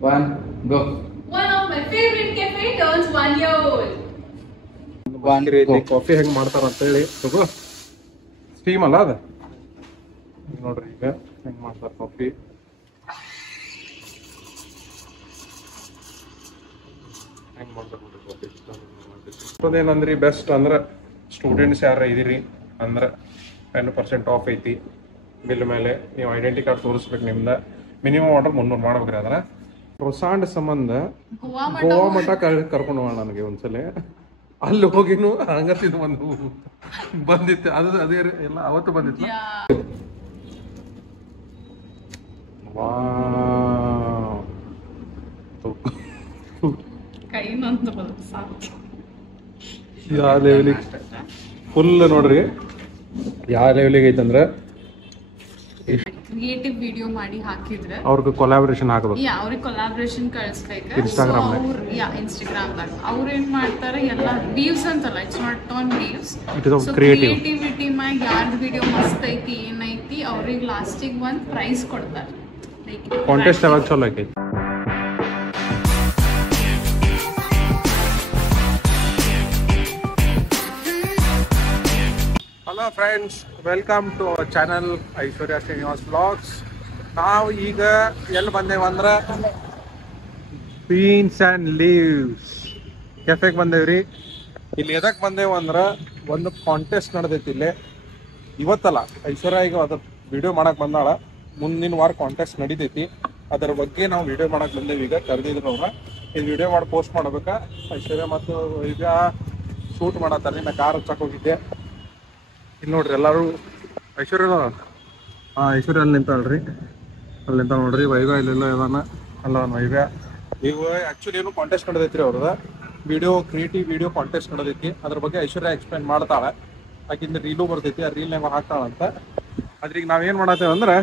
one, go. One of my favorite cafe turns 1 year old. One, go. Coffee ಹೆಂಗ್ ಮಾಡ್ತಾರ ಅಂತ ಹೇಳಿ ತಗೋ ಸ್ಟೀಮ್ ಅಲ್ಲ ಅದ ನೋಡ್ರಿ ಈಗ ಹೆಂಗ್ ಮಾಡ್ತಾರ ಕಾಫಿ ಹೆಂಗ್ ಮಾಡ್ತಾರ ನೋಡ್ರಿ ಕಾಫಿ ಏನಂದ್ರಿ ಬೆಸ್ಟ್ ಅಂದ್ರ ಸ್ಟೂಡೆಂಟ್ಸ್ ಯಾರ ಇದೀರಿ ಅಂದ್ರ 10% ಆಫ್ ಐತಿ ಬಿಲ್ ಮೇಲೆ ನೀವು ಐಡೆಂಟಿ ಕಾರ್ಡ್ ತೋರಿಸ್ಬೇಕು ನಿಮ್ದ ಮಿನಿಮಮ್ ಆರ್ಡರ್ 300 ಮಾಡ್ಬೇಕ್ರಿ ಅದ್ರ ಪ್ರೊಸಾಂಡ್ ಸಂಬಂಧ ಗೋವಾ ಮಠ ಕರ್ಕೊಂಡು ಹೋಗೋಣ ನನಗೆ ಒಂದ್ಸಲ ಅಲ್ಲಿ ಹೋಗಿನು ಹಂಗತ್ತಿದ್ ಬಂದಿತ್ತು ಅದು ಅದೇ ಎಲ್ಲ ಅವತ್ತು ಬಂದಿತ್ತು ಯಾವ ಲೆವೆಲಿಗೆ ಫುಲ್ ನೋಡ್ರಿ ಯಾವ ಲೆವೆಲಿಗೆ ಐತಂದ್ರ ಕ್ರಿಯೇಟಿವ್ ವಿಡಿಯೋ ಮಾಡಿ ಹಾಕಿದ್ರೆ ಅವ್ರಿಗೆ ಕೊಲಾಬರೇಷನ್ ಹಾಕಬೇಕು ಅವ್ರಿಗೆ ಕೊಲಾಬರೇಷನ್ ಕಳಿಸ್ಬೇಕು Instagram ಇನ್ಸ್ಟಾಗ್ರಾಮ್ದಾಗ ಅವ್ರು ಏನ್ ಮಾಡ್ತಾರೆ ಎಲ್ಲ ವ್ಯೂಸ್ ಅಂತಲ್ಲ it's not on views creativity ಮ್ಯಾಗ ಯಾರ್ದು ವಿಡಿಯೋ ಮಸ್ತ್ ಐತಿ ಏನೈತಿ ಅವ್ರಿಗೆ ಲಾಸ್ಟಿಗೆ ಒಂದು ಪ್ರೈಸ್ ಕೊಡ್ತಾರೆ ಕಾಂಟೆಸ್ಟ್ ಯಾವಾಗ ಚಲೋ ಐತಿ hello friends welcome to our channel Aishwarya Srinivas blogs ನಾವು ಈಗ ಎಲ್ಲಿ ಬಂದೇವಂದ್ರೆ ಬೀನ್ಸ್ ಆ್ಯಂಡ್ ಲೀವ್ಸ್ ಕೆಫೆಗೆ ಬಂದೇವ್ರಿ ಇಲ್ಲಿ ಎದಕ್ಕೆ ಬಂದೇವಂದ್ರೆ ಒಂದು ಕಾಂಟೆಸ್ಟ್ ನಡೆದೈತಿ ಇಲ್ಲಿ ಇವತ್ತಲ್ಲ ಐಶ್ವರ್ಯ ಈಗ ಅದ್ರ ವಿಡಿಯೋ ಮಾಡಕ್ಕೆ ಬಂದಾಳ ಮುಂದಿನ ವಾರ ಕಾಂಟೆಸ್ಟ್ ನಡೀತೈತಿ ಅದರ ಬಗ್ಗೆ ನಾವು ವಿಡಿಯೋ ಮಾಡಕ್ಕೆ ಬಂದೇವಿ ಈಗ ಕರೆದಿದ್ರು ಅವ್ರ ಇದು ವಿಡಿಯೋ ಮಾಡಿ ಪೋಸ್ಟ್ ಮಾಡ್ಬೇಕಾ ಐಶ್ವರ್ಯ ಮತ್ತು ಈಗ ಶೂಟ್ ಮಾಡತ್ತಾರೆ ನಾ ಕಾರ್ ಹಚ್ಚಕ್ಕೆ ಹೋಗಿದ್ದೆ ಇಲ್ಲಿ ನೋಡ್ರಿ ಎಲ್ಲರೂ ಐಶ್ವರ್ಯ ಐಶ್ವರ್ಯ ಅಲ್ಲಿ ನಿಂತಾಳ್ರಿ ಅಲ್ಲಿ ನಿಂತ ನೋಡ್ರಿ ವೈಭವ ಇಲ್ಲೆಲ್ಲ ಇದಾನ ಅಲ್ಲ ವೈಭವ ಈಗ ಆ್ಯಕ್ಚುಲಿ ಏನು ಕಾಂಟೆಸ್ಟ್ ನಡೆದೈತ್ರಿ ಅವ್ರದ ಕ್ರಿಯೇಟಿವ್ ವಿಡಿಯೋ ಕಾಂಟೆಸ್ಟ್ ನಡೆದೈತಿ ಅದ್ರ ಬಗ್ಗೆ ಐಶ್ವರ್ಯ ಎಕ್ಸ್ಪ್ಲೇನ್ ಮಾಡ್ತಾಳೆ ಆಕಿಂದ ರೀಲು ಬರ್ತೈತಿ ಆ ರೀಲ್ನಾಗ ಹಾಕ್ತಾಳಂತ ಆದ್ರೆ ಈಗ ನಾವೇನು ಮಾಡತ್ತೇವೆ ಅಂದ್ರೆ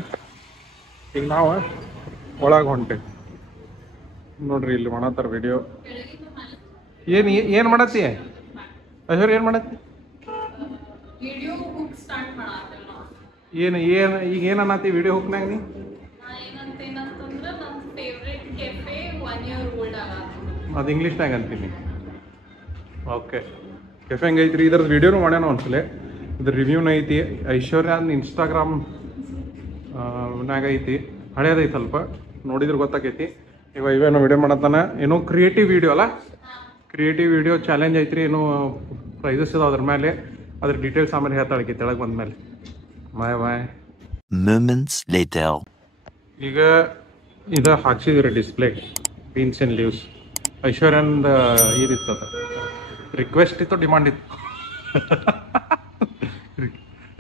ಈಗ ನಾವು ಒಳಗೆ ಹೊಂಟೇವಿ ನೋಡ್ರಿ ಇಲ್ಲಿ ಮಾಡತ್ತಾರ ವಿಡಿಯೋ ಏನು ಮಾಡತ್ತಿ ಐಶ್ವರ್ಯ ಏನು ಮಾಡತ್ತಿ ಏನು ಈಗ ಏನನ್ನತಿ ವಿಡಿಯೋ ಹುಕ್ನಾಗ ನೀ ಅದು ಇಂಗ್ಲೀಷ್ನಾಗ ಅಂತೀನಿ ಓಕೆ ಕೆಫೆ ಹೆಂಗೈತ್ರಿ ಇದ್ರದ್ದು ವಿಡಿಯೋನು ಮಾಡ್ಯಾನ ಒಂದ್ಸಲ ಇದ್ರ ರಿವ್ಯೂನ ಐತಿ ಐಶ್ವರ್ಯ ಇನ್ಸ್ಟಾಗ್ರಾಮ್ ನಾಗ ಐತಿ ಹಳೇದೈತಿ ಸ್ವಲ್ಪ ನೋಡಿದ್ರೆ ಗೊತ್ತಾಕೈತಿ ಈಗ ಇವೇನೋ ವಿಡಿಯೋ ಮಾಡತ್ತಾನ ಏನೋ ಕ್ರಿಯೇಟಿವ್ ವಿಡಿಯೋ ಅಲ್ಲ ಕ್ರಿಯೇಟಿವ್ ವಿಡಿಯೋ ಚಾಲೆಂಜ್ ಐತ್ರಿ ಏನೋ ಪ್ರೈಸಸ್ ಇದಾವ ಅದ್ರ ಮೇಲೆ ಅದ್ರ ಡೀಟೇಲ್ಸ್ ಆಮೇಲೆ ಹೇಳ್ತಾಳೆ ತೆಳಗೆ ಬಂದ್ಮೇಲೆ ಬಾಯ್ Moments later. ಈಗ ಇದು ಹಾಕ್ಸಿದ್ರಿ ಡಿಸ್ಪ್ಲೇ ಬೀನ್ಸ್ ಆ್ಯಂಡ್ ಲೀವ್ಸ್ ಐಶ್ವರ್ಯಂದ ಇದಿತ್ತು ಅದು ರಿಕ್ವೆಸ್ಟ್ ಇತ್ತು ಡಿಮಾಂಡ್ ಇತ್ತು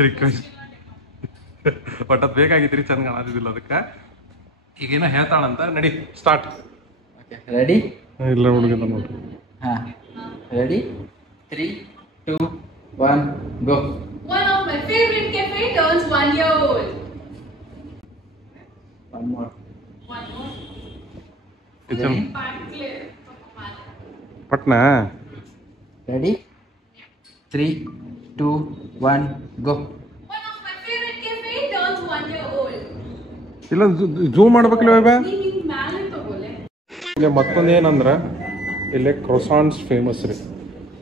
ರಿಕ್ವೆಸ್ಟ್ ಬಟ್ ಅದು ಬೇಕಾಗಿತ್ತು ರೀ ಚಂದ ಕಾಣತಿದ್ದಿಲ್ಲ ಅದಕ್ಕೆ ಈಗೇನೋ ಹೇಳ್ತಾಳಂತ ನಡಿ ಸ್ಟಾರ್ಟ್ Okay, ready? ಇಲ್ಲ ಹುಡುಗಿದ ನೋಡ್ರಿ Ready? 3, 2, 1, go. One of my favorite cafe turns 1 year old. One more. One more. Ready? Patna Ready? 3, 2, 1, go. One of my favorite cafe turns 1 year old. ಇಲ್ಲ ಝೂಮ್ ಮಾಡ್ಬೇಕಲ್ಲ ಇವಾಗ ನೀನ್ ಮ್ಯಾಲೆ ತಗೋಲೆ ಇಲ್ಲಿ ಮತ್ತೊಂದು ಏನಂದ್ರೆ ಇಲ್ಲೇ ಕ್ರೊಸಾನ್ಸ್ ಫೇಮಸ್ ರೀ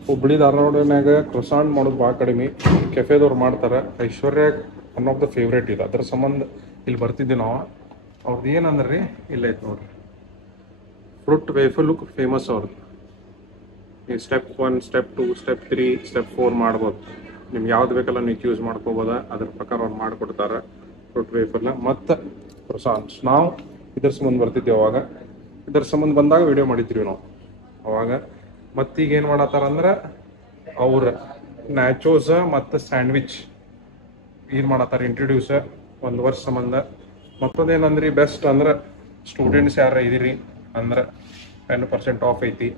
ಹುಬ್ಳಿ ಧಾರವಾಡನಾಗ ಕ್ರೊಸಾಂಡ್ ಮಾಡೋದು ಭಾಳ ಕಡಿಮೆ ಕೆಫೆದವ್ರು ಮಾಡ್ತಾರೆ ಐಶ್ವರ್ಯ ಒನ್ ಆಫ್ ದ ಫೇವ್ರೇಟ್ ಇದೆ ಅದ್ರ ಸಂಬಂಧ ಇಲ್ಲಿ ಬರ್ತಿದ್ವಿ ನಾವು ಅವ್ರದ್ದು ಏನಂದ್ರೆ ರೀ ಇಲ್ಲ ಐತೆ ನೋಡ್ರಿ ಫ್ರೂಟ್ ವೇಫಲು ಫೇಮಸ್ ಅವ್ರದ್ದು ಈ ಸ್ಟೆಪ್ 1 ಸ್ಟೆಪ್ 2 ಸ್ಟೆಪ್ 3 ಸ್ಟೆಪ್ 4 ಮಾಡ್ಬೋದು ನಿಮ್ಗೆ ಯಾವ್ದು ಬೇಕಲ್ಲ ನೀವು ಯೂಸ್ ಮಾಡ್ಕೋಬೋದ ಅದ್ರ ಪ್ರಕಾರ ಅವ್ರು ಮಾಡಿಕೊಡ್ತಾರೆ ಫ್ರೂಟ್ ವೇಫಲ್ನ ಮತ್ತು ಕ್ರೊಸಾನ್ಸ್ ನಾವು ಇದ್ರ ಸಂಬಂಧ ಬರ್ತಿದ್ವಿ ಅವಾಗ ಇದ್ರ ಸಂಬಂಧ ಬಂದಾಗ ವಿಡಿಯೋ ಮಾಡಿದ್ವಿ ನಾವು ಅವಾಗ ಮತ್ತೀಗ ಏನು ಮಾಡತ್ತಾರ ಅಂದ್ರೆ ಅವ್ರ ನ್ಯಾಚೋಸ ಮತ್ತು ಸ್ಯಾಂಡ್ವಿಚ್ ಏನು ಮಾಡತ್ತಾರ ಇಂಟ್ರೊಡ್ಯೂಸ 1 ವರ್ಷ ಸಂಬಂಧ ಮತ್ತೊಂದೇನಂದ್ರಿ ಬೆಸ್ಟ್ ಅಂದ್ರೆ ಸ್ಟೂಡೆಂಟ್ಸ್ ಯಾರ ಇದೀರಿ ಅಂದ್ರೆ 10% ಆಫ್ ಐತಿ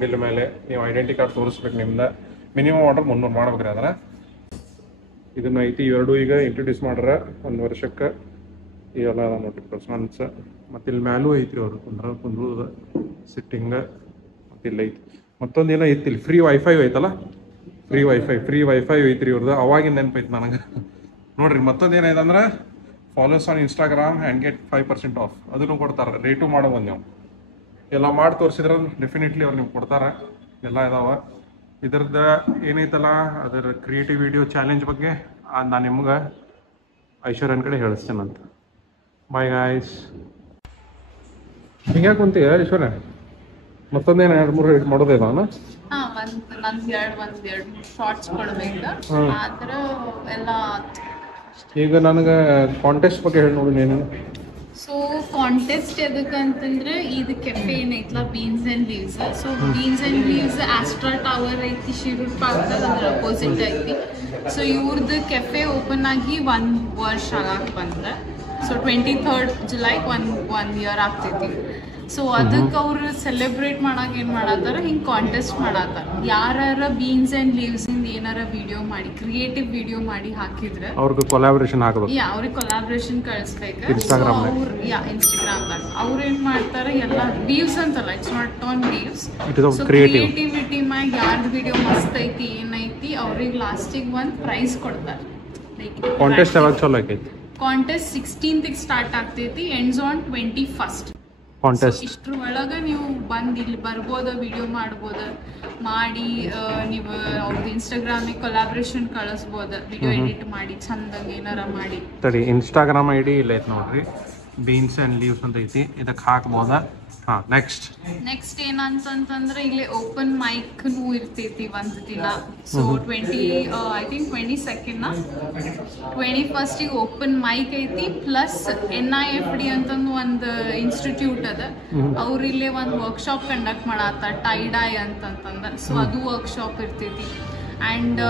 ಬಿಲ್ ಮೇಲೆ ನೀವು ಐಡೆಂಟಿ ಕಾರ್ಡ್ ತೋರಿಸ್ಬೇಕು ನಿಮ್ದ ಮಿನಿಮಮ್ ಆರ್ಡರ್ 300 ಮಾಡ್ಬೇಕ್ರಿ ಅದ್ರ ಇದನ್ನ ಐತಿ ಎರಡು ಈಗ ಇಂಟ್ರೊಡ್ಯೂಸ್ ಮಾಡ್ರ 1 ವರ್ಷಕ್ಕೆ ಇವೆಲ್ಲ ನೋಡ್ರಿ ಕ್ರೊಸಾನ್ಸ್ ಮತ್ತು ಇಲ್ಲಿ ಮ್ಯಾಲೂ ಐತ್ರಿ ಅವ್ರು ಕುಂದ್ರದ ಸಿಟ್ಟಿಂಗ ಮತ್ತು ಇಲ್ಲಿ ಐತಿ ಮತ್ತೊಂದೇನೋ ಐತಿ ಇಲ್ಲಿ ಫ್ರೀ ವೈಫೈ ಐತಲ್ಲ ಫ್ರೀ ವೈಫೈ ಐತ್ರಿ ಇವ್ರದ್ದು ಅವಾಗಿಂದ ನೆನಪೈತಿ ನನಗೆ ನೋಡ್ರಿ ಮತ್ತೊಂದೇನೈತೆ ಅಂದ್ರೆ follows on Instagram and get 5% of ಅದನ್ನು ಕೊಡ್ತಾರೆ ರೇಟು ಮಾಡೋ ನೀವು ಎಲ್ಲ ಮಾಡಿ ತೋರಿಸಿದ್ರೆ ಡೆಫಿನೆಟ್ಲಿ ಅವ್ರು ನಿಮ್ಗೆ ಕೊಡ್ತಾರೆ. ಎಲ್ಲ ಇದಾವೆ. ಇದ್ರದ್ದು ಏನೈತಲ್ಲ ಅದರ ಕ್ರಿಯೇಟಿವ್ ವಿಡಿಯೋ ಚಾಲೆಂಜ್ ಬಗ್ಗೆ ನಾನು ನಿಮ್ಗೆ ಐಶ್ವರ್ಯನ ಕಡೆ ಹೇಳಿಸ್ತೇನಂತ. Bye guys. ಹಿಂಗೆ ಕುಂತೀಯ ಐಶ್ವರ್ಯ? ಮತ್ತೊಂದೇನು 2-3 ಎಡಿಟ್ ಮಾಡೋದೇ ಇದಾವನ? ನಂದು ಎರಡು ಶಾರ್ಟ್ಸ್ ಕೊಡ್ಬೇಕು ಆದ್ರೆ ಎಲ್ಲ. ಈಗ ನನಗೆ ಕಾಂಟೆಸ್ಟ್ ಬಗ್ಗೆ ಹೇಳಿ ನೋಡಿ ನೀನು. ಸೊ ಕಾಂಟೆಸ್ಟ್ ಎದಕ್ಕಂತಂದ್ರೆ ಇದು ಕೆಫೆ ಏನೈತಲ್ಲ beans and leaves. So beans and leaves Astra tower ಐತಿ ಶಿರೂರ್ ಪಾರ್ಕ್ದಾಗ, ಅದ್ರ ಅಪೋಸಿಟ್ ಐತಿ. ಸೊ ಇವ್ರದ್ದು ಕೆಫೆ ಓಪನ್ ಆಗಿ 1 ವರ್ಷ ಆಗಕ್ಕೆ ಬಂದ್ರೆ. ಸೊ 23rd ಜುಲೈಗೆ ಒನ್ ಇಯರ್ ಆಗ್ತೈತಿ. ಸೊ ಅದಕ್ಕೆ ಅವ್ರು ಸೆಲೆಬ್ರೇಟ್ ಮಾಡಕ್ಕೆ ಏನು ಮಾಡತ್ತಾರ, ಹಿಂಗೆ ಕಾಂಟೆಸ್ಟ್ ಮಾಡತ್ತಾರ. ಯಾರ ಬೀನ್ಸ್ ಆ್ಯಂಡ್ ಲೀವ್ಸ್ ಇಂದ ಏನಾರ ವಿಡಿಯೋ ಮಾಡಿ ಕ್ರಿಯೇಟಿವ್ ವಿಡಿಯೋ ಮಾಡಿ ಹಾಕಿದ್ರೆ ಅವ್ರಿಗೆ ಕೊಲಾಬ್ರೇಷನ್ ಹಾಕಬೇಕು. ಅವ್ರಿಗೆ ಕೊಲಾಬ್ರೇಷನ್ ಕಳಿಸ್ಬೇಕು. ಇನ್ಸ್ಟಾಗ್ರಾಮ್ದಾಗ ಅವ್ರು ಏನು ಮಾಡ್ತಾರೆ, ಎಲ್ಲ ವ್ಯೂಸ್ ಅಂತಲ್ಲ, it's not on views. So creativity ಮ್ಯಾಗ ಯಾರ್ದು ವಿಡಿಯೋ ಮಸ್ತ್ ಐತಿ ಏನೈತಿ ಅವ್ರಿಗೆ ಲಾಸ್ಟಿಗೆ ಒಂದು ಪ್ರೈಸ್ ಕೊಡ್ತಾರೆ. ಕಾಂಟೆಸ್ಟ್ ಯಾವಾಗ ಚಾಲು ಆಗೈತಿ? ಕಾಂಟೆಸ್ಟ್ 16th ಸ್ಟಾರ್ಟ್ ಆಗ್ತೈತಿ, ಎಂಡ್ಸ್ ಆನ್ 21st. ಕಾಂಟೆಸ್ಟ್ ಇಷ್ಟ್ರ ಒಳಗೆ ನೀವು ಬಂದು ಇಲ್ಲಿ ಬರ್ಬೋದು, ವಿಡಿಯೋ ಮಾಡ್ಬೋದು, ಮಾಡಿ ನೀವು ಅವ್ರದ್ದು ಇನ್ಸ್ಟಾಗ್ರಾಮಿಗೆ ಕೊಲಾಬ್ರೇಷನ್ ಕಳಿಸ್ಬೋದು, ವಿಡಿಯೋ ಎಡಿಟ್ ಮಾಡಿ ಚಂದಂಗೆ ಏನಾರ ಮಾಡಿ. ಸರಿ, ಇನ್ಸ್ಟಾಗ್ರಾಮ್ ID ಇಲ್ಲ ಐತೆ ನೋಡ್ರಿ, ಬೀನ್ಸ್ ಆ್ಯಂಡ್ ಲೀವ್ಸ್ ಅಂತ ಐತಿ, ಇದಕ್ಕೆ ಹಾಕ್ಬೋದಾ? ಹಾಂ, ನೆಕ್ಸ್ಟ್ ಏನಂತಂದ್ರೆ ಇಲ್ಲಿ ಓಪನ್ ಮೈಕ್ನೂ ಇರ್ತೈತಿ ಒಂದು ದಿನ. So I think 22nd 21st open mic ಐತಿ. ಪ್ಲಸ್ NIFD ಅಂತಂದು ಒಂದು ಇನ್ಸ್ಟಿಟ್ಯೂಟ್ ಅದ, ಅವ್ರು ಇಲ್ಲೇ ಒಂದು ವರ್ಕ್ಶಾಪ್ ಕಂಡಕ್ಟ್ ಮಾಡತ್ತಾರ, ಟೈಡೈ ಅಂತಂತಂದ್ರೆ. ಸೊ ಅದು ವರ್ಕ್ಶಾಪ್ ಇರ್ತೈತಿ. And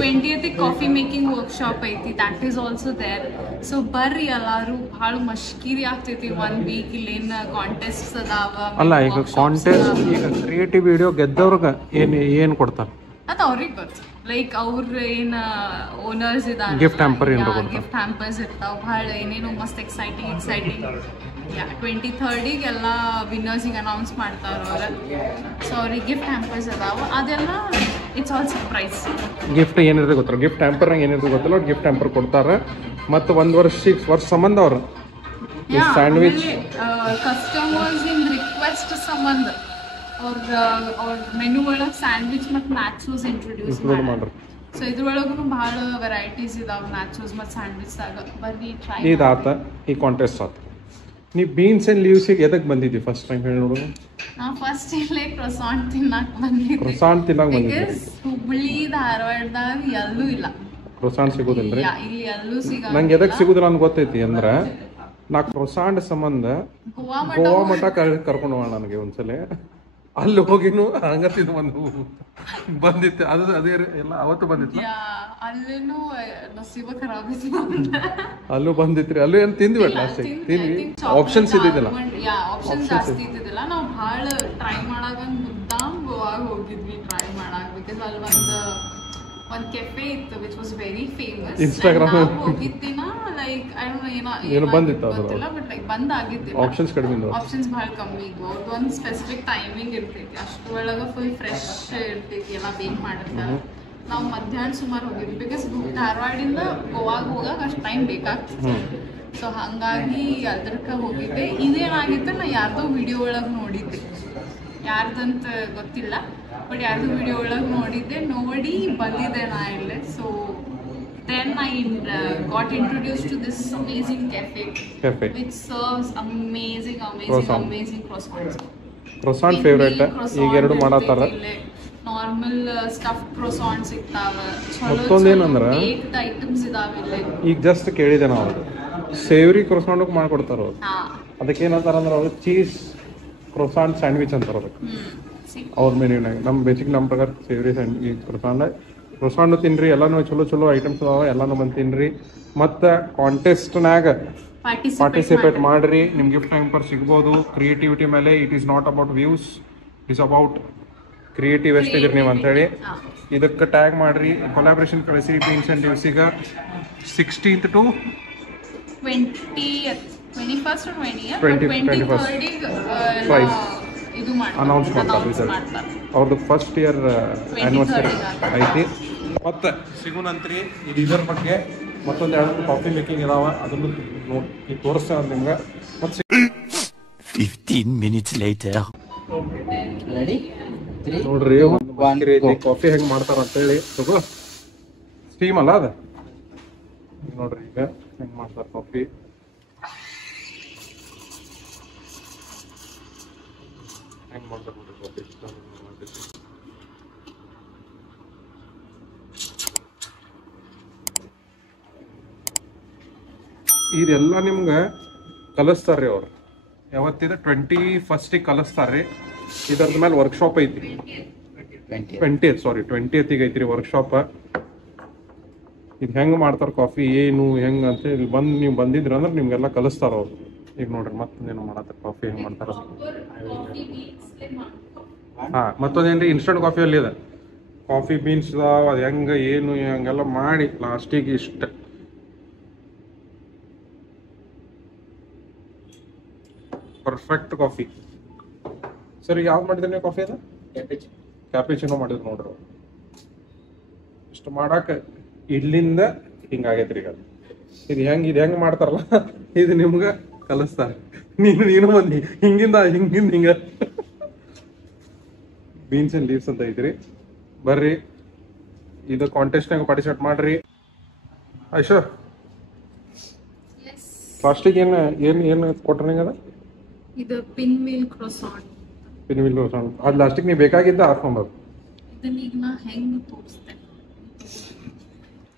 20th coffee making workshop ಐತಿ, that is also there. So ಬರ್ರಿ ಎಲ್ಲಾರು, ಭಾಳ ಮಷ್ಕಿರಿ ಆಗ್ತೈತಿ 1 ವೀಕ್. ಇಲ್ಲೇನು ಕಾಂಟೆಸ್ಟ್ ಅದಾವ. ಅಲ್ಲ, ಈಗ ಕಾಂಟೆಸ್ಟ್, ಈಗ ಕ್ರಿಯೇಟಿವ್ ವಿಡಿಯೋ ಗೆದ್ದವ್ರಿಗೆ ಏನು ಕೊಡ್ತಾರೆ ಅದು ಅವ್ರಿಗೆ ಗೊತ್ತು. ಲೈಕ್ ಅವ್ರ ಏನು ಓನರ್ಸ್ ಇದಾರೆ, ಗಿಫ್ಟ್ ಹ್ಯಾಂಪರ್ಸ್ ಇರ್ತಾವ, ಭಾಳ ಏನೇನೋ ಮಸ್ತ್ ಎಕ್ಸೈಟಿಂಗ್ 23rd ಎಲ್ಲ ವಿನ್ನರ್ಸಿಗೆ ಅನೌನ್ಸ್ ಮಾಡ್ತಾರ ಅವ್ರು. ಸೊ ಅವ್ರಿಗೆ ಗಿಫ್ಟ್ ಹ್ಯಾಂಪರ್ಸ್ ಅದಾವ, ಅದೆಲ್ಲ ಇಟ್ಸ್ ಆಲ್ ಸರ್ಪ್ರೈಸ್. ಗಿಫ್ಟ್ ಏನಿರ್ತದೆ ಗೊತ್ತಿಲ್ಲ, ಗಿಫ್ಟ್ ಹ್ಯಾಂಪರ್ ಏನಿರ್ತದೆ ಗೊತ್ತಿಲ್ಲ, ಅವ್ರು ಗಿಫ್ಟ್ ಹ್ಯಾಂಪರ್ ಕೊಡ್ತಾರೆ. ಮತ್ತು 1 ವರ್ಷ ಸಂಬಂಧ ಅವ್ರು ಸ್ಯಾಂಡ್ವಿಚ್ ಕಸ್ಟಮರ್ಸ್ ಇನ್ ರಿಕ್ವೆಸ್ಟ್ ಸಂಬಂಧ ಅವ್ರ ಮೆನು ಒಳಗೆ ಸ್ಯಾಂಡ್ವಿಚ್ ಮತ್ತು ನ್ಯಾಚೋಸ್ ಇಂಟ್ರೊಡ್ಯೂಸ್ ಮಾಡ್ರಿ. ಸೊ ಇದ್ರೊಳಗೂ ಭಾಳ ವೆರೈಟೀಸ್ ಇದಾವೆ, ನ್ಯಾಚೋಸ್ ಮತ್ತು ಸ್ಯಾಂಡ್ವಿಚ್ದಾಗ. ಬರ್ರಿ ಟ್ರೈ. ಇದಾತ, ಈ ಕಾಂಟೆಸ್ಟ್ ಆತ. ನೀ ಬೀನ್ಸ್ ಆ್ಯಂಡ್ ಲೀವ್ಸಿಗೆ ಎದಕ್ಕೆ ಬಂದಿದ್ದಿ ಫಸ್ಟ್ ಟೈಮ್ ಹೇಳಿ ನೋಡು? ನಾ ಫಸ್ಟ್ ಇಲ್ಲೇ ಕ್ರೊಸಾಂಟ್ ತಿನ್ನಕ್ಕೆ ಬಂದಿದ್ದೆ. ಬಂದಿದ್ದೆ. ಹುಬ್ಳಿ ಧಾರವಾಡದಾಗ ಎಲ್ಲೂ ಇಲ್ಲ ಕ್ರೊಸಾಂಟ್, ಸಿಗೋದಿಲ್ಲ ಇಲ್ಲಿ, ಎಲ್ಲೂ ಸಿಗಲ್ಲ. ನಂಗೆ ಎದಕ್ಕೆ ಸಿಗೋದಿಲ್ಲ ಅಂತ ಗೊತ್ತೈತಿ ಅಂದ್ರೆ, ನಾ ಕ್ರೊಸಾಂಟ್ ಸಂಬಂಧ ಗೋವಾ ಮಠ ಕರ್ಕೊಂಡು ಹೋಗೋಣ ನನಗೆ ಒಂದ್ಸಲ. ಅಲ್ಲಿ ಹೋಗಿನು ಹಂಗತ್ತಿದ್ದು ಬಂದಿತ್ತು, ಅದೇ ಎಲ್ಲ ಅವತ್ತು ಬಂದಿತ್ತು. ಅಲ್ಲೇನು ನಸೀಬ ಖರಾಬ್ ಇತ್ತು. ಅಲ್ಲೂ ಬಂದಿತ್ರಿ, ಅಲ್ಲೂ ಏನು ತಿಂದ್ವಿ, ಲಾಸ್ಟ್ ತಿಂದ್ವಿ. ಆಪ್ಷನ್ಸ್ ಇದ್ದಿದ್ದಿಲ್ಲ, ಆಪ್ಷನ್ ಜಾಸ್ತಿ ಇದ್ದಿದ್ದಿಲ್ಲ. ನಾವು ಭಾಳ ಟ್ರೈ ಮಾಡಾಕ ಮುದ್ದಾಮ್ ಗೋವಾಗ ಹೋಗಿದ್ವಿ ಟ್ರೈ ಮಾಡಾಕ. ಬಿಕಾಸ್ ಅಲ್ಲಿ ಒಂದು ಕೆಫೆ ಇತ್ತು which was very famous. Instagram ಹೋಗಿದ್ದಿನ ಲೈಕ್ ಐ ಡೋಂಟ್ ನೋ ಏನೋ ಬಂದಿತ್ತು, ಗೊತ್ತಿಲ್ಲ, ಬಟ್ ಲೈಕ್ ಬಂದಾಗಿದ್ದಿಲ್ಲ. ಆಪ್ಷನ್ಸ್ ಕಡಿಮೆ ಇದ್ವು, ಆಪ್ಷನ್ಸ್ ಭಾಳ ಕಮ್ಮಿ ಇದ್ವು. ಅವ್ರದ್ದು ಒಂದು ಸ್ಪೆಸಿಫಿಕ್ ಟೈಮಿಂಗ್ ಇರ್ತೈತಿ, ಅಷ್ಟರೊಳಗೆ ಫುಲ್ ಫ್ರೆಶ್ ಇರ್ತೈತಿ, ಎಲ್ಲ ಬೇಕ್ ಮಾಡಿರ್ತಾರೆ. ನಾವು ಮಧ್ಯಾಹ್ನ ಸುಮಾರು ಹೋಗಿದ್ವಿ, ಬಿಕಾಸ್ ಧಾರವಾಡಿಂದ ಗೋವಾಗ ಹೋಗಾಗ ಅಷ್ಟು ಟೈಮ್ ಬೇಕಾಗ್ತಿತ್ತು. ಸೊ ಹಾಗಾಗಿ ಅದಕ್ಕೆ ಹೋಗಿದ್ದೆ. ಇದೇನಾಗಿತ್ತು, ನಾ ಯಾರ್ದೋ ವಿಡಿಯೋ ಒಳಗೆ ನೋಡಿದ್ದೆ, ಯಾರ್ದಂತ ಗೊತ್ತಿಲ್ಲ, ಬಟ್ ಯಾರ್ದು ವಿಡಿಯೋ ಒಳಗೆ ನೋಡಿದ್ದೆ, ನೋಡಿ ಬಂದಿದ್ದೆ ನಾ ಇಲ್ಲೇ. So then I got introduced to this amazing cafe which serves amazing croissants. croissant favorite ಈಗ ಎರಡು ಮಾಡತಾರ. ನಾರ್ಮಲ್ ಸ್ಟಫ್ಡ್ croissants ಇರ್ತಾವ, ಮತ್ತೊಂದು ಏನಂದ್ರೆ ಬೇಕ್ಡ್ ಐಟಮ್ಸ್ ಇದಾವೆ ಇಲ್ಲಿ. ಈಗ ಜಸ್ಟ್ ಕೇಳಿದೆ ನಾವು, ಸೇವ್ರಿ ಕ್ರೊಸಾಂಟ್ ಮಾಡ್ಕೊಡ್ತಾರ ಅವ್ರು. ಅದಕ್ಕೆ ಏನಂತಾರ ಅಂದ್ರೆ ಅವ್ರು ಚೀಸ್ ಕ್ರೊಸಾಂಟ್ ಸ್ಯಾಂಡ್ವಿಚ್ ಅಂತಾರ ಅದಕ್ಕೆ ಅವ್ರ ಮೆನ್ಯೂನಾಗ. ನಮ್ಮ ಬೇಸಿಕ್ ನಮ್ಮ ಪ್ರಕಾರ ಸೇವ್ರಿ ಕ್ರೊಸಾಂಟ್ ತಿನ್ರಿ, ಎಲ್ಲಾನು ಚಲೋ ಐಟಮ್ಸ್ ಅದಾವ, ಎಲ್ಲಾನು ಬಂದು ತಿನ್ರಿ. ಮತ್ತು ಕಾಂಟೆಸ್ಟ್ನಾಗ ಪಾರ್ಟಿಸಿಪೇಟ್ ಮಾಡ್ರಿ, ನಿಮ್ಗೆ ಗಿಫ್ಟ್ ಹ್ಯಾಂಪರ್ ಸಿಗ್ಬೋದು. ಕ್ರಿಯೇಟಿವಿಟಿ ಮೇಲೆ, it is not about views, it is about creative ಎಷ್ಟಿದ್ರಿ ನೀವು ಅಂತೇಳಿ. ಇದಕ್ಕೆ ಟ್ಯಾಗ್ ಮಾಡ್ರಿ, ಕೊಲಾಬ್ರೇಷನ್ ಕಳಿಸಿ ಬೀನ್ಸ್ ಆ್ಯಂಡ್ ಲೀವ್ಸಿಗೆ 16th to 21st ಪ್ರೈಸ್ ಇದು ಅನೌನ್ಸ್ ಮಾಡ್ತಾರೆ. ಅವ್ರದ್ದು ಫಸ್ಟ್ ಇಯರ್ ಆ್ಯನಿವರ್ಸರಿ ಐತಿ. ಮತ್ತು ಸಿಗುನಂತ್ರಿ ಇದರ ಬಗ್ಗೆ ಮತ್ತೊಂದು 2 ಕಾಫಿ ಮೇಕಿಂಗ್ ಇದಾವೆ, ಅದನ್ನು ನೋಡಿ ತೋರಿಸ್ತೇವೆ ನಿಮ್ಗೆ. ಮತ್ತು 15 minutes later. ರೆಡಿ 3 ನೋಡ್ರಿ 2 1 ಕಾಫಿ ಹೆಂಗ್ ಮಾಡ್ತಾರ ಅಂತೇಳಿ ತಗೋ ಸ್ಟೀಮ್ ಅಲ್ಲ ಅದ ನೋಡ್ರಿ ಈಗ ಹೆಂಗ್ ಮಾಡ್ತಾರ ಕಾಫಿ ಹೆಂಗ್ ಮಾಡ್ತಾರ ನೋಡ್ರಿ ಕಾಫಿ ಇದೆಲ್ಲ ನಿಮ್ಗೆ ಕಲಿಸ್ತಾರ್ರಿ ಅವ್ರು ಯಾವತ್ತಿದೆ 21st ಕಲಿಸ್ತಾರ್ರಿ ಇದರದ ಮೇಲೆ ವರ್ಕ್ಶಾಪ್ ಐತಿ 20th ಐತ್ರಿ ವರ್ಕ್ಶಾಪ್ ಇದು ಹೆಂಗ್ ಮಾಡ್ತಾರ ಕಾಫಿ ಏನು ಹೆಂಗ್ ಅಂತ ಇಲ್ಲಿ ಬಂದು ನೀವು ಬಂದಿದ್ರ ಅಂದ್ರೆ ನಿಮ್ಗೆಲ್ಲ ಕಲಿಸ್ತಾರ ಅವ್ರು ಈಗ ನೋಡ್ರಿ ಮತ್ತೊಂದೇನು ಮಾಡತ್ತಾರ ಕಾಫಿ ಹೆಂಗ್ ಮಾಡ್ತಾರ ಹಾ ಮತ್ತೊಂದೇನ್ರಿ ಇನ್ಸ್ಟಂಟ್ ಕಾಫಿಯಲ್ಲಿ ಇದೆ ಕಾಫಿ ಬೀನ್ಸ್ ಅದು ಹೆಂಗ ಏನು ಹಂಗೆಲ್ಲ ಮಾಡಿ ಲಾಸ್ಟಿಗೆ ಇಷ್ಟ ಪರ್ಫೆಕ್ಟ್ ಕಾಫಿ ಸರ್ ಯಾವ್ದು ಮಾಡಿದ್ರಿ ನೀವು ಕಾಫಿ ಅದ ಕ್ಯಾಪಿಚಿನೋ ಮಾಡಿದ್ರು ನೋಡ್ರಿ ಇಷ್ಟು ಮಾಡಾಕ ಇಲ್ಲಿಂದ ಹಿಂಗಾಗೈತ್ರಿ ಈಗ ಇದು ಹೆಂಗ್ ಮಾಡ್ತಾರಲ್ಲ ಇದು ನಿಮ್ಗ ಕಲಿಸ್ತಾರ ನೀನು ಬಂದಿ ಹಿಂಗಿಂದ ಹಿಂಗ ಬೀನ್ಸ್ ಅಂಡ್ ಲೀವ್ಸ್ ಅಂತ ಐತ್ರಿ ಬರ್ರಿ ಇದು ಕಾಂಟೆಸ್ಟ್ನಾಗ ಪಾರ್ಟಿಸಿಪೇಟ್ ಮಾಡ್ರಿ ಐಶೋ ಫಾಸ್ಟಿಗೆ ಏನು ಕೊಟ್ರ ನಿಂಗದ ಇದು ಪಿನ್ ಮಿಲ್ ಕ್ರೋಸಾಂಟ್ ಅದು ಲಾಸ್ಟಿಗೆ ನೀವು ಬೇಕಾಗಿದ್ದ ಹಾಕೊಂಬೋದು ಇದನ್ನ ಈಗ ನಾ ಹೆಂಗ್ ತೋರಿಸ್ತೇನೆ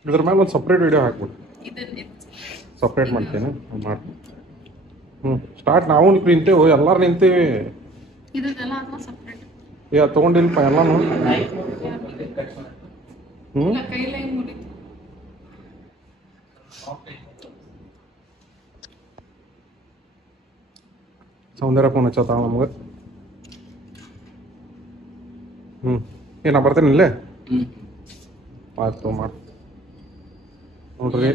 ಇದ್ರ ಮೇಲೆ ಒಂದು ಸಪ್ರೇಟ್ ವಿಡಿಯೋ ಹಾಕ್ಬಿಡು ಇದನ್ನ ಸಪ್ರೇಟ್ ಮಾಡ್ತೇನೆ ಮಾಡಿ ಸ್ಟಾರ್ಟ್ ನಾವು ನಿಂತೇವು ಎಲ್ಲಾರು ನಿಂತೇವಿ ಇದೆಲ್ಲ ಅಥವಾ ಸಪ್ರೇಟ್ ತಗೊಂಡಿಲ್ಪ ಎಲ್ಲಾನು ಕೈಲ ಹೆಂಗ್ ಮುಡಿತು ಸೌಂದರ್ಯ ಫೋನ್ ಹಚ್ಚತಾವ ನಮ್ಗೆ ನಾ ಬರ್ತೇನೆ ಇಲ್ಲೇ ಆಯ್ತು ಮಾಡಿ ನೋಡ್ರಿ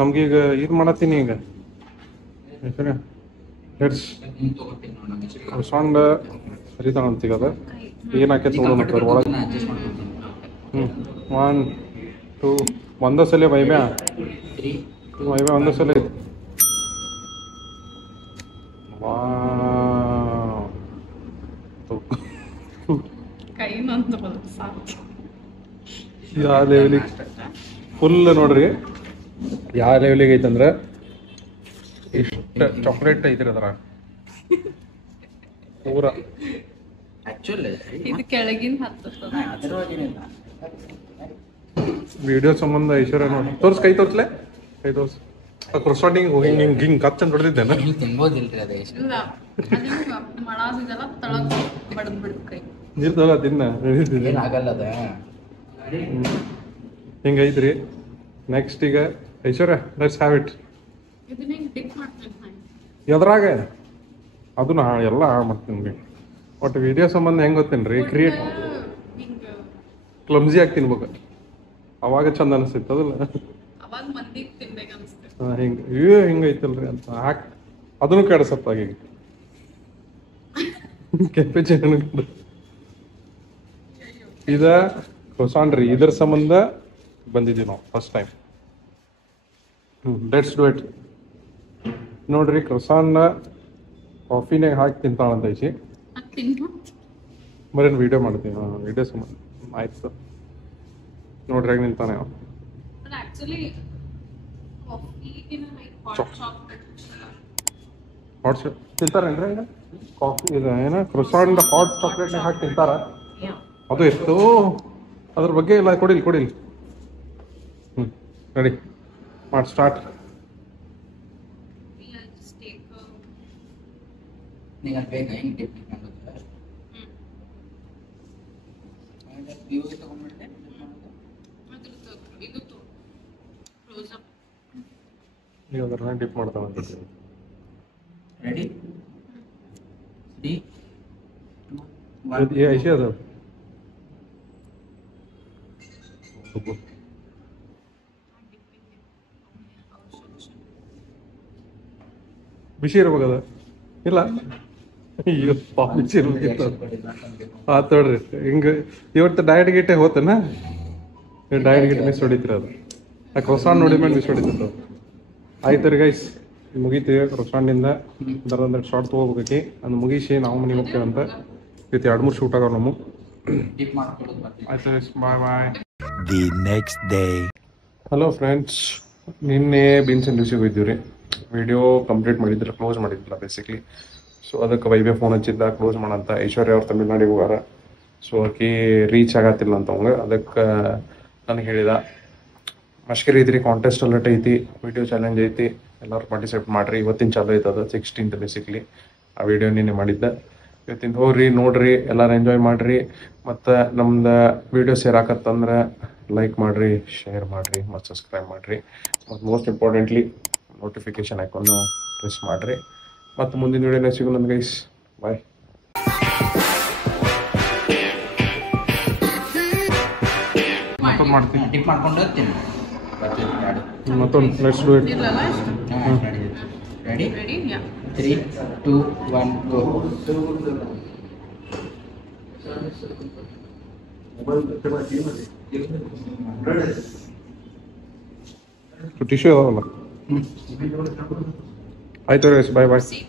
ನಮ್ಗೀಗ ಇದು ಮಾಡತ್ತೀನಿ ಈಗ ಸೌಂಡ್ ಸರಿ ತಗೊಂತೀಗ ಅದ ಏನು ಹಾಕೈತೆ ನೋಡೋಣ ಒಳಗೆ 1 2 ಒಂದೇ ಸಲ ವೈಬ್ಯಾ ಒಂದೇ ಸಲ ಐತಿ ಯಾವ ಲೆವೆಲಿಗೆ ಫುಲ್ ನೋಡ್ರಿ ಯಾವ ಲೆವೆಲಿಗೆ ಐತಂದ್ರೆ ಇಷ್ಟ ಚಾಕ್ಲೇಟ್ ಐತ್ರಿ ಅದ್ರ ಪೂರ ಇದು ಕೆಳಗಿನ ಹತ್ತದ ವಿಡಿಯೋ ಸಂಬಂಧ ಐಶ್ವರ್ಯ ನೋಡಿ ತೋರ್ಸ್ ಕೈ ತೋರ್ಸ್ಲೆ ಕೈ ತೋರ್ಸ್ ಕ್ರೊಸಾಂಟಿಂಗ್ ಹಿಂಗ್ ಕಚ್ ಅಂತ ಹೊಡೆದಿದ್ದೇನೆ ತಿನ್ಬೋದಿಲ್ರಿ ಅದೇ ಇಲ್ಲ ಮಳಾಸಿದೆಲ್ಲ ತಳಗ್ ಬಡದ್ ಬಿಡ್ತು ಕೈ ಇರ್ತಲ್ಲ ತಿನ್ನ ಏನಾಗಲ್ಲ ಅದ ಹಿಂಗೈತ್ರಿ ನೆಕ್ಸ್ಟ್ ಈಗ ಐಶ್ವರ್ಯ ಲೆಟ್ಸ್ ಹ್ಯಾವ್ ಇಟ್ ಇದನ್ನ ಹಿಂಗ್ ಡಿಪ್ ಮಾಡ್ತೀನಿ ಎದ್ರಾಗ ಅದು ನಾ ಎಲ್ಲ ಮಾಡ್ತೀನಿ ಒಟ್ಟು ವಿಡಿಯೋ ಸಂಬಂಧ ಹೆಂಗ್ ಗೊತ್ತೇನ್ರಿ ಕ್ರಿಯೇಟ್ ಹಿಂಗ ಕ್ಲಮ್ಸಿ ಆಗಿ ತಿನ್ಬೇಕು ಅವಾಗ ಚಂದ ಅನಿಸ್ತೈತೆ ಅದಲ್ಲ ಅವಾಗ ಮಂದಿಗೆ ತಿನ್ಬೇಕು ಅನಿಸ್ತೇವೆ ಹಿಂಗೈತಲ್ರಿ ಅಂತ ಹಾಕ್ ಅದನ್ನು ಕೆಡಸತ್ತ ಈಗ ಕೆಂಪೆ ಇದ ಕ್ರೊಸಾಂಟ್ ರೀ ಇದ್ರ ಸಂಬಂಧ ಬಂದಿದ್ದೀವಿ ನಾವು first time let's do it ನೋಡ್ರಿ ಕ್ರೊಸಾನ್ನ ಕಾಫಿನಾಗ ಹಾಕಿ ತಿಂತಾಳಂತ ಐಸಿ ಬರೀ ವಿಡಿಯೋ ಮಾಡ್ತೀವಿ ವಿಡಿಯೋ ಸಂಬಂಧ ಆಯ್ತು ನೋಡ್ರಿ ಹೇಗೆ ನಿಂತಾನೆ ಆಕ್ಚುಲಿ ಹಾಟ್ ತಿಂತಾರೇನ್ರಿ ಈಗ ಕಾಫಿ ಇದು ಏನ ಕ್ರೊಸಾಂಟ್ ಹಾಟ್ ಚಾಕ್ಲೇಟ್ನಾಗ ಹಾಕಿ ತಿಂತಾರ ಅದು ಎಷ್ಟು ಅದ್ರ ಬಗ್ಗೆ ಇಲ್ಲ ಕೊಡಿಲ್ ರೆಡಿ ಮಾಡಿ ಸ್ಟಾರ್ಟ್ ನೀವು ಬೇಕಾ ಹಿಂಗೆ ಡಿಪ್ ಮಾಡೋದು ಇವು ತಗೊಂಡ್ಬಿಡ್ತೆ ಈಗ ಅದ್ರನ್ನ ಡಿಪ್ ಮಾಡ್ತಾನೆ ರೆಡಿ 3 2 ये ऐसे है ಬಿಸಿ ಇರ್ಬೇಕದ ಇಲ್ಲ ಅಯ್ಯಪ್ಪ ಬಿಸಿ ಇರ್ಬೇಕಿತ್ತು ಆತ್ ನೋಡ್ರಿ ಹಿಂಗ ಇವತ್ತು ಡಯಟ್ ಗಿಟ್ಟೆ ಹೋತನ ಡಯಟ್ ಗಿಟ್ ಮಿಸ್ ಹೊಡಿತೀರ ಅದು ಆ ಕ್ರೊಸಾಂಟ್ ನೋಡಿ ಮೇಲೆ ಮಿಸ್ ಹೊಡಿತಿತ್ತು ಆಯ್ತು ರೀ ಗೈಸ್ ಮುಗೀತಿ ರೆಸ್ಟೋರೆಂಟಿಂದ ಅದರ ಶಾರ್ಟ್ ತೊಗೋಬೇಕಿ ಅದು ಮುಗಿಸಿ ನಾವು ಮನೆಗೆ ಹೋಗ್ತೇವಂತ ಇವತ್ತು 2-3 ಶೂಟ್ ಆಗೋರು ನಮ್ಮ ಟಿಪ್ ಮಾಡ್ಕೊಳ್ಳೋದು ಬರ್ತೀವಿ. ಆಯ್ತು bye bye. The next day. Hello friends, ನಿನ್ನೆ ಬೀನ್ಸ್ ಆ್ಯಂಡ್ ಜ್ಯೂಸಿಗೆ ಹೋಗಿದ್ದೀವಿ ರೀ. ವಿಡಿಯೋ ಕಂಪ್ಲೀಟ್ ಮಾಡಿದ್ದಿಲ್ಲ, ಕ್ಲೋಸ್ ಮಾಡಿದ್ದಿಲ್ಲ ಬೇಸಿಕ್ಲಿ. ಸೊ ಅದಕ್ಕೆ ವೈಬೆ ಫೋನ್ ಹಚ್ಚಿದ್ದ ಕ್ಲೋಸ್ ಮಾಡಂತ. ಐಶ್ವರ್ಯ ಅವ್ರು ತಮಿಳ್ನಾಡಿಗೆ ಹೋಗಾರ. ಸೊ ಆಕಿ ರೀಚ್ ಆಗತ್ತಿಲ್ಲ ಅಂತ ಅವಂಗೆ. ಅದಕ್ಕೆ ನನಗೆ ಹೇಳಿದ ಮಷ್ಕರಿ ಐತ್ರಿ, ಕಾಂಟೆಸ್ಟ್ ಅಲ್ಲಟ್ ಐತಿ, ವಿಡಿಯೋ ಚಾಲೆಂಜ್ ಐತಿ, ಎಲ್ಲರೂ ಪಾರ್ಟಿಸಿಪೇಟ್ ಮಾಡಿರಿ. ಇವತ್ತಿನ ಚಾಲು ಐತದ 16th ಬೇಸಿಕ್ಲಿ. ಆ ವಿಡಿಯೋ ನಿನ್ನೆ ಮಾಡಿದ್ದೆ. ಇವತ್ತಿಂದ ಹೋಗ್ರಿ ನೋಡ್ರಿ, ಎಲ್ಲರೂ ಎಂಜಾಯ್ ಮಾಡಿರಿ. ಮತ್ತು ನಮ್ದು ವಿಡಿಯೋ ಸೇರಾಕತ್ತಂದ್ರೆ ಲೈಕ್ ಮಾಡಿರಿ, ಶೇರ್ ಮಾಡಿರಿ ಮತ್ತು ಸಬ್ಸ್ಕ್ರೈಬ್ ಮಾಡಿರಿ. ಮತ್ತು ಮೋಸ್ಟ್ ಇಂಪಾರ್ಟೆಂಟ್ಲಿ ನೋಟಿಫಿಕೇಶನ್ ಐಕಾನ್ನು ಪ್ರೆಸ್ ಮಾಡಿರಿ. ಮತ್ತು ಮುಂದಿನ ವಿಡಿಯೋನ ಸಿಗೋಣ ಗೈಸ್. ಬಾಯ್. ಮತ್ತೊಂದು ಮಾಡ್ತೀನಿ. ಟಿಪ್ ಮಾಡ್ಕೊಂಡು ಹೋಗ್ತೀನಿ. ಬರ್ತೀನಿ. ಮತ್ತೊಂದು ಲೆಟ್ಸ್ ಡೂ ಇಟ್. ಇರ್ಲಲ್ಲ ಇಷ್ಟು ready? Ready yeah 3, 2, 1 go. Tissue ಅದಾವಲ್ಲ. ಆಯ್ತು ಗೈಸ್, ಬಾಯ್ ಬಾಯ್. See.